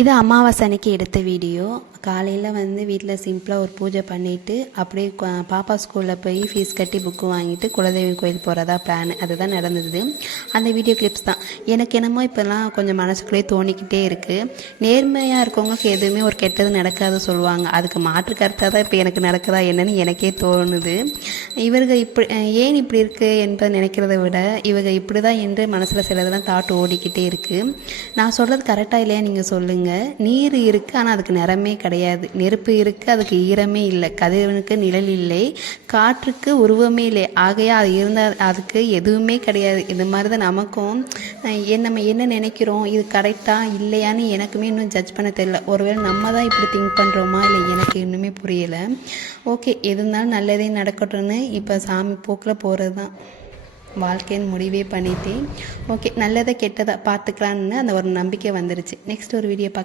இது அமாவாசை அன்னைக்கு எடுத்த வீடியோ. காலையில் வீட்டில் சிம்பிளாக ஒரு பூஜை பண்ணிவிட்டு அப்படியே பாப்பா ஸ்கூலில் போய் ஃபீஸ் கட்டி புக்கு வாங்கிட்டு குலதெய்வம் கோயில் போகிறதா பிளான். அதுதான் நடந்தது. அந்த வீடியோ கிளிப்ஸ் தான். எனக்கு என்னமோ இப்போல்லாம் கொஞ்சம் மனசுக்குள்ளேயே தோணிக்கிட்டே இருக்குது. நேர்மையாக இருக்கவங்களுக்கு எதுவுமே ஒரு கெட்டது நடக்காது சொல்லுவாங்க. அதுக்கு மாற்று கருத்தாக தான் இப்போ எனக்கு நடக்குதா என்னன்னு எனக்கே தோணுது. இவர்கள் ஏன் இப்படி இருக்குது என்பதை நினைக்கிறத விட இவங்க இப்படி தான் என்று மனசில் சிலதெல்லாம் தாட் ஓடிக்கிட்டே இருக்குது. நான் சொல்கிறது கரெக்டாக இல்லையா நீங்கள் சொல்லுங்கள். நீர் இருக்குது, ஆனால் அதுக்கு நிறமே கிடையாது. நெருப்பு இருக்குது, அதுக்கு ஈரமே இல்லை. கதிரவனுக்கு நிழல் இல்லை, காற்றுக்கு உருவமே இல்லை. ஆகையா அது இருந்தால் அதுக்கு எதுவுமே கிடையாது. இந்த மாதிரி தான் நமக்கும் நம்ம என்ன நினைக்கிறோம், இது கரெக்டாக இல்லையான்னு எனக்குமே இன்னும் ஜட்ஜ் பண்ண தெரியல. ஒருவேளை நம்ம தான் இப்படி திங்க் பண்ணுறோமா இல்லை எனக்கு இன்னுமே புரியலை. ஓகே, எது இருந்தாலும் நல்லதே நடக்கட்டும்னு இப்போ சாமி போக்கில் போகிறது தான் வாழ்க்கைன்னு முடிவே பண்ணிட்டேன். ஓகே, நல்லதை கெட்டதை பார்த்துக்கலான்னு அந்த ஒரு நம்பிக்கை வந்துருச்சு. நெக்ஸ்ட் ஒரு வீடியோ பார்க்க